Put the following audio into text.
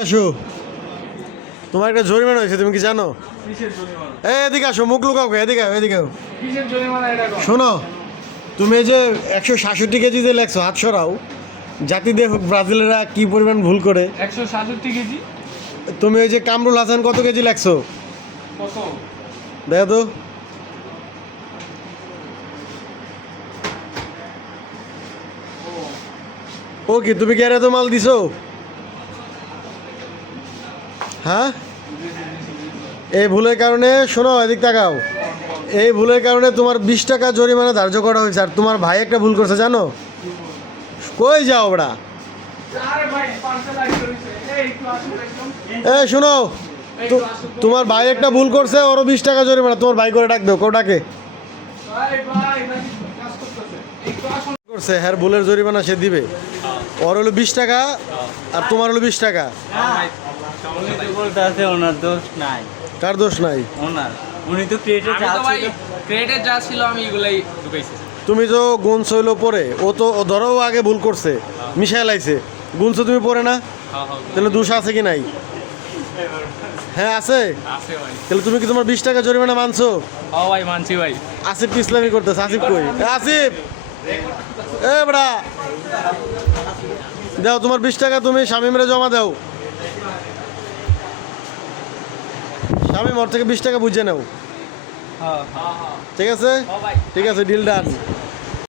আসো, তোমার একটা জরিমানা হয়েছে, তুমি কি জানো? এদিকে আসো, মুখ লুকাও, এদিকে এদিকে। শোনো, তুমি এই যে 166 কেজি যে লেখছো, হাত সরাও। জাতি দেখ ব্রাজিলেরা কি পরিমাণ ভুল করে। 166 কেজি। তুমি ওই যে কামরুল হাসান কত কেজি লেখছো? কত? দেখো তো। ও কি, তুমি কি আর এত মাল দিছো? হ্যাঁ, এই ভুলের কারণে, শোনো এদিক তাকাও, এই ভুলের কারণে তোমার 20 টাকা জরিমানা ধার্য করা হয়েছে। আর তোমার ভাই একটা ভুল করছে, জানো? কই যাও ওরা? এ শোনো, তোমার ভাই একটা ভুল করছে, ওরও 20 টাকা জরিমানা। তোমার ভাই করে ডাক দাও, কোটাকে করছে, হ্যাঁ ভুলের জরিমানা সে দিবে। ওর হলো 20 টাকা আর তোমার হলো 20 টাকা। ওনার দোষ নাই। কার দোষ নাই? ওনার, উনি তো ক্রেডিট যা ছিল আমি এগুলাই ঢুকাইছি। তুমি তো গুনছ হইলো পরে, ও তো ধরো আগে ভুল করছে, মিশাই লাইছে, গুনছো তুমি পরে না, তাহলে দোষ আছে কি নাই? হ্যাঁ আছে। তাহলে তুমি কি তোমার 20 টাকা জরিমানা মানছো? ও ভাই মানছি ভাই। আসিফ ইসলামি করতেছে। আসিফ কই? আসিফ, এ বড়া দাও তোমার 20 টাকা, তুমি শামিমরে জমা দাও। শামিম ওর থেকে 20 টাকা বুঝে নাও। ঠিক আছে, ঠিক আছে, ডিল ডান।